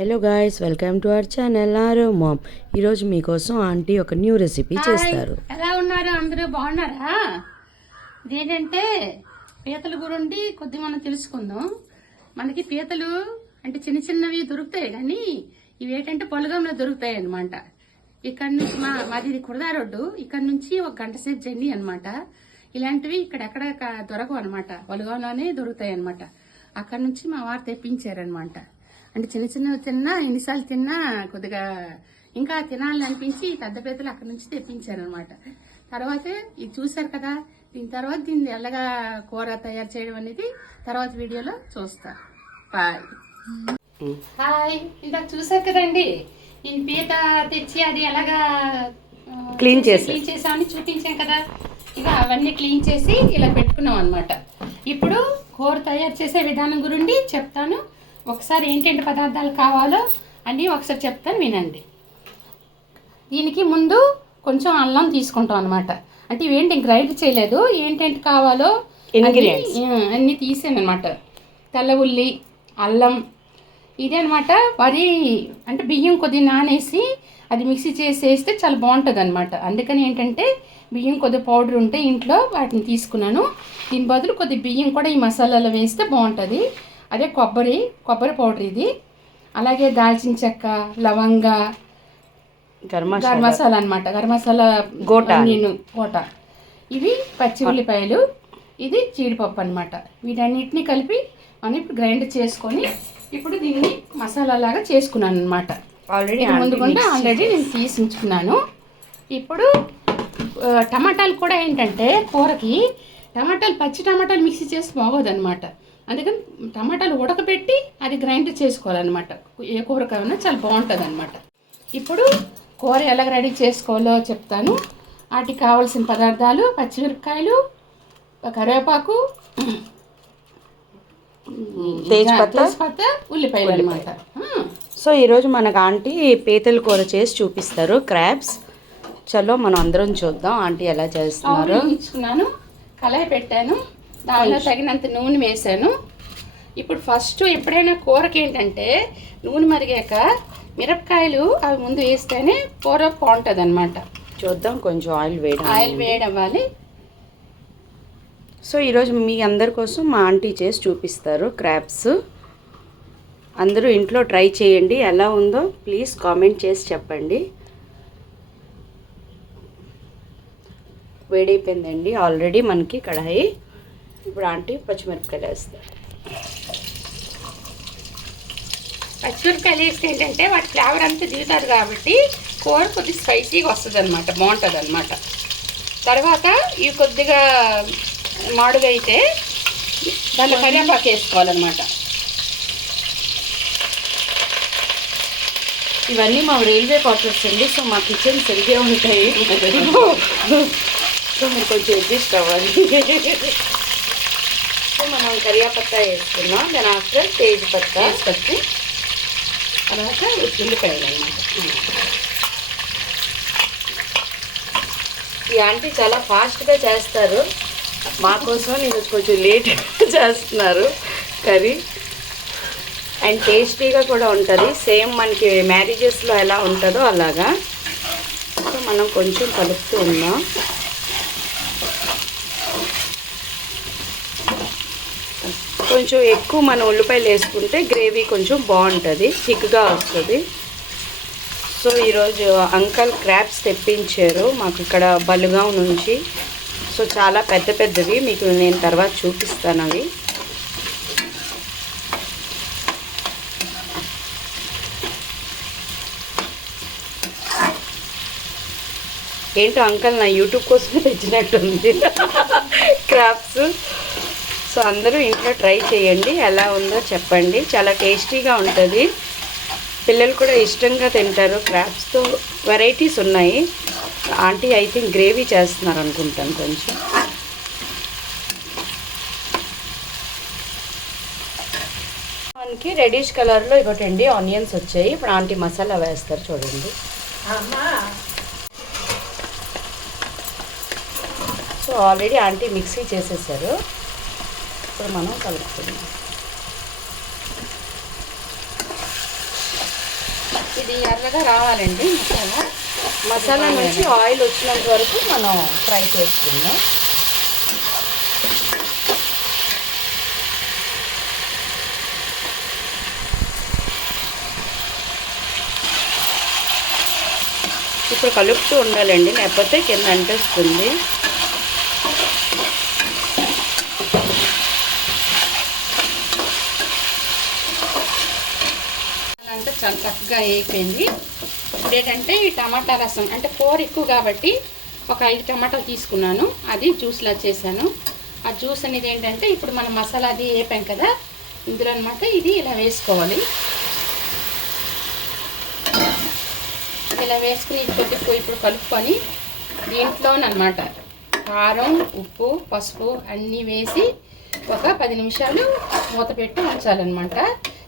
Hello guys, welcome to our channel ఆరో ma'am. ఈరోజు మీకోసం ఆంటీ ఒక న్యూ రెసిపీ చేస్తారు. ఎలా ఉన్నారు అందరూ? బాగున్నారా? ఇదేంటంటే పీతల గురించి కొద్దిగా మనం తెలుసుకుందాం. మనకి పీతలు అంటే చిన్న చిన్నవి దొరుకుతాయి, కానీ ఇవి ఏంటంటే పొలగంలో దొరుకుతాయి అనమాట. ఇక్కడ నుంచి మాది కుర్దా రోడ్డు, ఇక్కడ నుంచి ఒక గంట సేపు జర్నీ అనమాట. ఇలాంటివి ఇక్కడెక్కడ దొరకవు అనమాట, పొలగంలోనే దొరుకుతాయి అనమాట. అక్కడ నుంచి మా వారు తెప్పించారనమాట. అంటే చిన్న చిన్నవి తిన్నా, ఎన్నిసార్లు తిన్నా కొద్దిగా ఇంకా తినాలని అనిపించి పెద్ద పీతలు అక్కడ నుంచి తెప్పించారనమాట. తర్వాత ఇది చూసారు కదా, దీని తర్వాత దీన్ని ఎల్లగా కూర తయారు చేయడం అనేది తర్వాత వీడియోలో చూస్తా. బాయ్. హాయ్. ఇందాక చూసారు కదండి, నేను పీత తెచ్చి అది ఎలాగా క్లీన్ చేసామని చూపించాం కదా. ఇక అవన్నీ క్లీన్ చేసి ఇలా పెట్టుకున్నాం అనమాట. ఇప్పుడు కూర తయారు చేసే విధానం గురించి చెప్తాను. ఒకసారి ఏంటంటే పదార్థాలు కావాలో అన్నీ ఒకసారి చెప్తాను, వినండి. దీనికి ముందు కొంచెం అల్లం తీసుకుంటాం అనమాట. అంటే ఇవేంటి గ్రైండ్ చేయలేదు, ఏంటంటే కావాలో అన్నీ తీసాను అనమాట. తెల్ల ఉల్లి, అల్లం, ఇదే అనమాట. వరి అంటే బియ్యం కొద్దిగా నానేసి అది మిక్సీ చేసి వేస్తే చాలా బాగుంటుంది అనమాట. అందుకని ఏంటంటే బియ్యం కొద్దిగా పౌడర్ ఉంటే ఇంట్లో వాటిని తీసుకున్నాను. దీని బదులు కొద్ది బియ్యం కూడా ఈ మసాలాలో వేస్తే బాగుంటుంది. అదే కొబ్బరి పౌడర్ ఇది. అలాగే దాల్చిన చెక్క, లవంగ, గరం మసాలా అనమాట. గరం మసాలా గోటా. ఇవి పచ్చి ఉల్లిపాయలు, ఇది జీడిపప్పు అనమాట. వీటన్నిటిని కలిపి మనం ఇప్పుడు గ్రైండ్ చేసుకొని ఇప్పుడు దీన్ని మసాలా లాగా చేసుకున్నాను అనమాట. ఆల్రెడీ నేను తీసి ఉంచుకున్నాను. ఇప్పుడు టమాటాలు కూడా ఏంటంటే కూరకి పచ్చి టమాటాలు మిక్సీ చేసి బాగోదన్నమాట. అందుకని టమాటాలు ఉడకబెట్టి అది గ్రైండ్ చేసుకోవాలన్నమాట. ఏ కూర కావాలన్నా చాలా బాగుంటుంది అనమాట. ఇప్పుడు కూర ఎలా రెడీ చేసుకోవాలో చెప్తాను. వాటికి కావాల్సిన పదార్థాలు పచ్చిమిరపకాయలు, కరివేపాకు, తేజ్పత్తా, ఉల్లిపాయలు అనమాట. సో ఈరోజు మనకు ఆంటీ పీతల కూర చేసి చూపిస్తారు, క్రాబ్స్. చలో మనం అందరం చూద్దాం ఆంటీ ఎలా చేస్తున్నారు. ఇచ్చుకున్నాను, కళాయి పెట్టాను, దానిలో తగినంత నూనె వేసాను. ఇప్పుడు ఫస్ట్ ఎప్పుడైనా కూరకి ఏంటంటే నూనె మరిగాక మిరపకాయలు అవి ముందు వేస్తేనే కూర బాగుంటుంది అనమాట. చూద్దాం, కొంచెం ఆయిల్ వేడవ్వాలి. సో ఈరోజు మీ అందరి కోసం మా ఆంటీ చేసి చూపిస్తారు క్రాబ్స్. అందరూ ఇంట్లో ట్రై చేయండి, ఎలా ఉందో ప్లీజ్ కామెంట్ చేసి చెప్పండి. వేడైపోయిందండి ఆల్రెడీ మనకి కడాయి. ఇప్పుడు ఆంటీ పచ్చిమిరపకాయలు వేస్తారు. పచ్చిమిరపకాయలు వేస్తే ఏంటంటే వాటి ఫ్లేవర్ అంతా దిగుతుంది కాబట్టి కూర కొద్దిగా స్పైసీగా వస్తుంది అనమాట, బాగుంటుంది అనమాట. తర్వాత ఇవి కొద్దిగా మాడుగా అయితే దాంట్లో కరివేపాకు వేసుకోవాలన్నమాట. ఇవన్నీ మా రైల్వే క్వార్టర్స్ అండి, సో మా కిచెన్ సరిగ్గా ఉంటాయి. సో మీరు కొంచెం అడ్జస్ట్ అవ్వాలి. సో మనం కరివేపత్తా వేసుకున్నాం, దాని ఆఫ్టర్ తేజ్పత్తా వేసుకొచ్చి తర్వాత ఉల్లిపాయలు అన్నమాట. ఈ ఆంటీ చాలా ఫాస్ట్గా చేస్తారు, మా కోసం నేను కొంచెం లేట్ చేస్తున్నారు కర్రీ. అండ్ టేస్టీగా కూడా ఉంటుంది, సేమ్ మనకి మ్యారేజెస్లో ఎలా ఉంటుందో అలాగా. సో మనం కొంచెం కలుపుతూ ఉన్నాం. కొంచెం ఎక్కువ మనం ఉల్లిపాయలు వేసుకుంటే గ్రేవీ కొంచెం బాగుంటుంది, థిక్గా వస్తుంది. సో ఈరోజు అంకల్ క్రాబ్స్ తెప్పించారు మాకు ఇక్కడ బలుగాం నుంచి. సో చాలా పెద్దవి, మీకు నేను తర్వాత చూపిస్తాను అవి. ఏంటో అంకల్ నా యూట్యూబ్ కోసమే తెచ్చినట్టుంది క్రాబ్స్. సో అందరూ ఇంట్లో ట్రై చేయండి, ఎలా ఉందో చెప్పండి. చాలా టేస్టీగా ఉంటుంది, పిల్లలు కూడా ఇష్టంగా తింటారు. క్రాబ్స్తో వెరైటీస్ ఉన్నాయి. ఆంటీ ఐ థింక్ గ్రేవీ చేస్తున్నారు అనుకుంటాను కొంచెం. మనకి రెడిష్ కలర్లో ఇవ్వటండి ఆనియన్స్ వచ్చాయి. ఇప్పుడు ఆంటీ మసాలా వేస్తారు చూడండి. సో ఆల్రెడీ ఆంటీ మిక్సీ చేసేసారు, ఇప్పుడు మనం కలుపుతున్నాం. ఇది ఎర్రగా రావాలండి మసాలా. మసాలా నుంచి ఆయిల్ వచ్చినంత వరకు మనం ఫ్రై చేసుకుందాం. ఇప్పుడు కలుపుతూ ఉండాలండి, లేకపోతే కింద అంటేస్తుంది. అంటే చాలా చక్కగా అయిపోయింది. ఇప్పుడు ఏంటంటే ఈ టమాటా రసం అంటే కూర ఎక్కువ కాబట్టి ఒక 5 టమాటాలు తీసుకున్నాను, అది జ్యూస్లా చేశాను. ఆ జ్యూస్ అనేది ఏంటంటే ఇప్పుడు మనం మసాలా అది వేపాం కదా ఇందులో అనమాట. ఇది ఇలా వేసుకోవాలి. ఇలా వేసుకుని కొద్దిగా ఇప్పుడు కలుపుకొని దీంట్లోనమాట కారం, ఉప్పు, పసుపు అన్నీ వేసి ఒక 10 నిమిషాలు మూత పెట్టి ఉంచాలన్నమాట.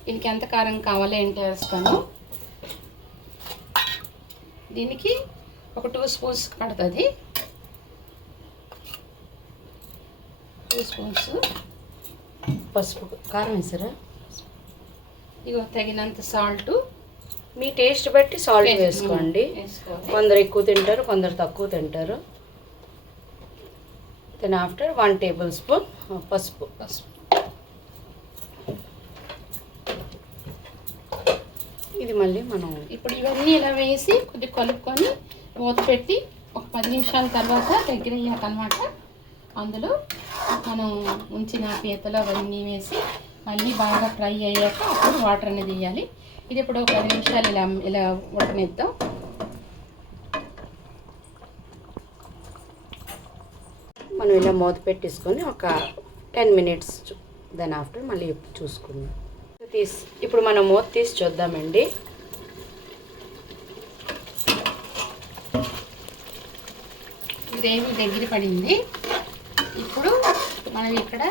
దీనికి ఎంత కారం కావాలో ఏంటో వేస్తాను. దీనికి ఒక 2 స్పూన్స్ పడుతుంది. 2 స్పూన్స్ పసుపు, కారం వేసారా? ఇగో తగినంత సాల్ట్. మీ టేస్ట్ బట్టి సాల్ట్ వేసుకోండి. కొందరు ఎక్కువ తింటారు, కొందరు తక్కువ తింటారు. దెన్ ఆఫ్టర్ 1 టేబుల్ స్పూన్ పసుపు. ఇది మళ్ళీ మనం ఇప్పుడు ఇవన్నీ ఇలా వేసి కొద్దిగా కలుపుకొని మూత పెట్టి ఒక 10 నిమిషాల తర్వాత దగ్గర అయ్యాకనమాట అందులో మనం ఉంచిన పీతలు అవన్నీ వేసి మళ్ళీ బాగా ఫ్రై అయ్యాక అప్పుడు వాటర్ అనేది వేయాలి. ఇది ఇప్పుడు ఒక 10 నిమిషాలు ఇలా ఉడకనిద్దాం. మనం ఇలా మూత పెట్టేసుకొని ఒక 10 మినిట్స్, దెన్ ఆఫ్టర్ మళ్ళీ చూసుకుందాం. ఇప్పుడు మనం మూత తీసి చూద్దామండి. గ్రేవీ దగ్గర పడింది. ఇప్పుడు మనం ఇక్కడ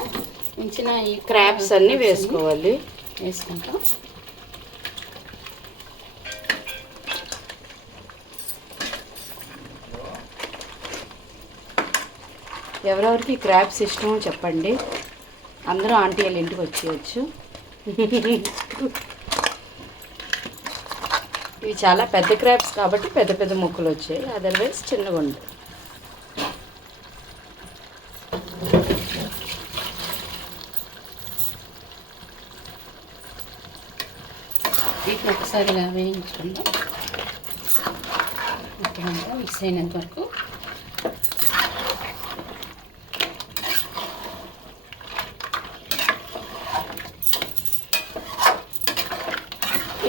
ఉంచిన ఈ క్రాబ్స్ అన్నీ వేసుకోవాలి. వేసుకుంటాం. ఎవరెవరికి క్రాబ్స్ ఇష్టమో చెప్పండి, అందరూ ఆంటీ వాళ్ళ ఇంటికి వచ్చేయచ్చు. ఇవి చాలా పెద్ద క్రాబ్స్ కాబట్టి పెద్ద పెద్ద ముక్కలు వచ్చాయి, అదర్వైజ్ చిన్నగా ఉంటాయి. వీటిని ఒకసారి ఇలా వేయించుకుందాం. ఇక్కడంతా మిక్స్ అయినంత వరకు.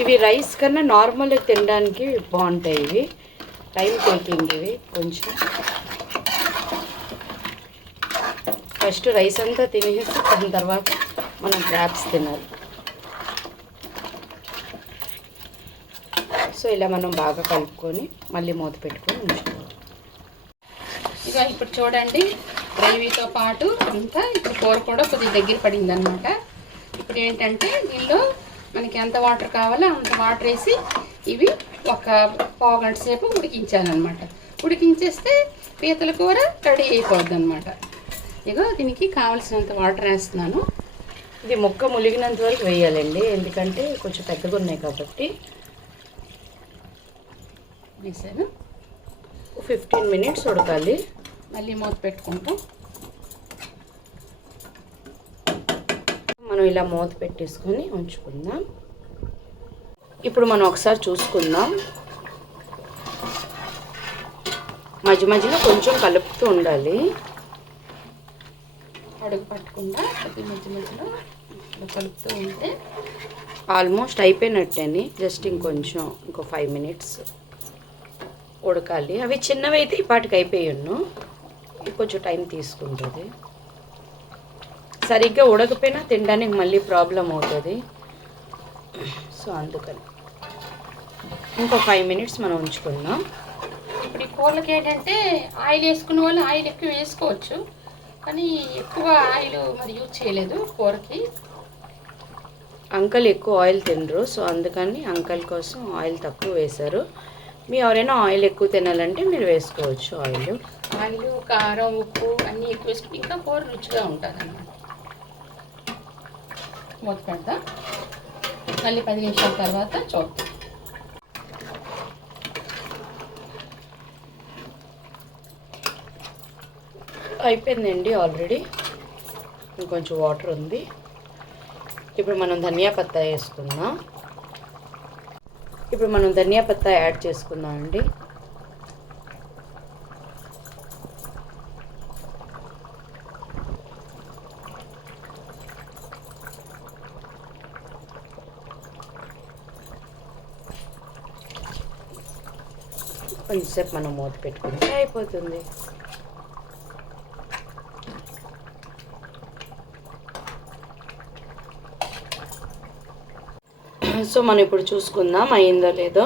ఇవి రైస్ కన్నా నార్మల్గా తినడానికి బాగుంటాయి. ఇవి టైం టేకింగ్. ఇవి కొంచెం ఫస్ట్ రైస్ అంతా తినేసి దాని తర్వాత మనం క్రాబ్స్ తినాలి. సో ఇలా మనం బాగా కలుపుకొని మళ్ళీ మూత పెట్టుకొని ఉంచుకోవాలి. ఇక ఇప్పుడు చూడండి గ్రేవీతో పాటు ఇంకా ఇప్పుడు కూర కూడా కొద్దిగా దగ్గర పడింది అనమాట. ఇప్పుడు ఏంటంటే దీనిలో మనకి ఎంత వాటర్ కావాలో అంత వాటర్ వేసి ఇవి ఒక పావు గంట సేపు ఉడికించాలన్నమాట. ఉడికించేస్తే పీతల కూర రెడీ అయిపోద్ది అనమాట. ఇగో దీనికి కావలసినంత వాటర్ వేస్తున్నాను. ఇది ముక్క ములిగినంత వరకు వేయాలండి, ఎందుకంటే కొంచెం పెద్దగా ఉన్నాయి కాబట్టి. వేసాను. 15 మినిట్స్ ఉడకాలి. మళ్ళీ మూత పెట్టుకుంటాం. మనం ఇలా మూత పెట్టేసుకొని ఉంచుకుందాం. ఇప్పుడు మనం ఒకసారి చూసుకుందాం. మధ్య మధ్యలో కొంచెం కలుపుతూ ఉండాలి, అడుగు పట్టకుండా కొద్ది మధ్య మధ్యలో కలుపుతూ ఉంటే ఆల్మోస్ట్ అయిపోయినట్టేని. జస్ట్ ఇంకో 5 మినిట్స్ ఉడకాలి. అవి చిన్నవి అయితే ఇప్పటికి అయిపోయాను, కొంచెం టైం తీసుకుంటుంది. సరిగ్గా ఉడకపోయినా తినడానికి మళ్ళీ ప్రాబ్లం అవుతుంది. సో అందుకని ఇంకో 5 మినిట్స్ మనం ఉంచుకుందాం. ఇప్పుడు ఈ కూరలకి ఏంటంటే ఆయిల్ వేసుకున్న వాళ్ళు ఆయిల్ ఎక్కువ వేసుకోవచ్చు, కానీ ఎక్కువ ఆయిల్ మరి యూజ్ చేయలేదు కూరకి. అంకల్ ఎక్కువ ఆయిల్ తినరు, సో అందుకని అంకల్ కోసం ఆయిల్ తక్కువ వేశారు. మీ ఎవరైనా ఆయిల్ ఎక్కువ తినాలంటే మీరు వేసుకోవచ్చు. ఆయిల్, కారం, ఉప్పు అన్నీ ఎక్కువ వేసుకుంటే ఇంకా కూర రుచిగా ఉంటుంది అన్నమాట. మూత పెడదాం. మళ్ళీ 10 నిమిషాల తర్వాత చూద్దాం. అయిపోయిందండి ఆల్రెడీ, ఇంకొంచెం వాటర్ ఉంది. ఇప్పుడు మనం ధనియా పత్తా వేసుకుందాం. ఇప్పుడు మనం ధనియా పత్తా యాడ్ చేసుకుందాం అండి. కొంచెంసేపు మనం మూత పెట్టుకుంటే అయిపోతుంది. సో మనం ఇప్పుడు చూసుకుందాం అయిందో లేదో.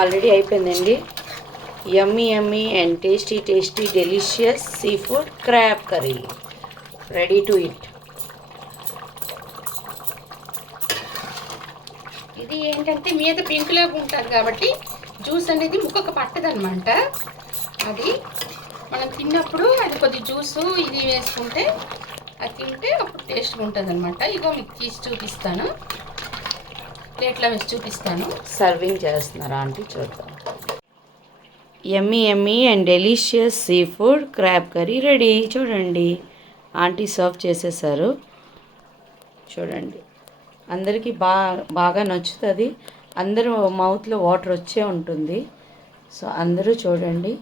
ఆల్రెడీ అయిపోయిందండి. Yummy yummy and tasty tasty delicious seafood crab curry ready to eat. ఇది ఏంటంటే మీద పింక్లాగా ఉంటుంది కాబట్టి జ్యూస్ అనేది ముక్కకు పట్టదనమాట. అది మనం తిన్నప్పుడు అది కొద్ది జ్యూసు ఇది వేసుకుంటే అది తింటే అప్పుడు టేస్ట్గా ఉంటుంది అనమాట. ఇగో మీకు తీసి చూపిస్తాను, ప్లేట్లో వేసి చూపిస్తాను. సర్వింగ్ చేస్తున్నారా ఆంటీ? చూద్దాం. Yummy yummy and delicious seafood crab curry ready. చూడండి, ఆంటీ సర్వ్ చేసేసారు. చూడండి, అందరికీ బాగా నచ్చుతుంది. అందరూ మౌత్లో వాటర్ వచ్చే ఉంటుంది. సో అందరూ చూడండి,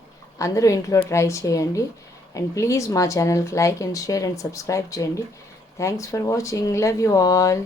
అందరూ ఇంట్లో ట్రై చేయండి. అండ్ ప్లీజ్ మా ఛానల్కి like and share and subscribe చేయండి. Thanks for watching. Love you all.